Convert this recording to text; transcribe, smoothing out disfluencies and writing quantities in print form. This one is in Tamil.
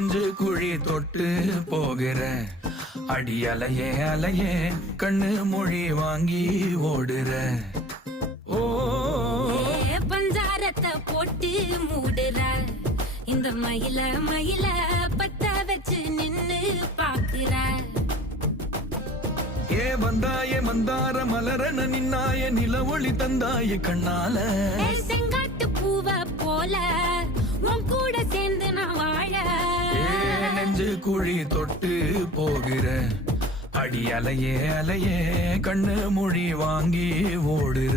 நெஞ்சு குழி தொட்டு போகிற அடி அலையே அலையே கண்ணு மொழி வாங்கி ஓடுற. ஓ பஞ்சாரத்தை போட்டு மூடுற இந்த மயில மயில பத்த வச்சு நின்னு பாக்குற. ஏ வந்தாயே மந்தார மலரன நின்னாய நில ஒளி தந்தாய கண்ணால. செங்காட்டு பூவ போல உன் கூட சேர்ந்து நான் வாழ. நெஞ்சு குழி தொட்டு போகிற அடி அலையே அலையே கண்ணு மொழி வாங்கி ஓடுற.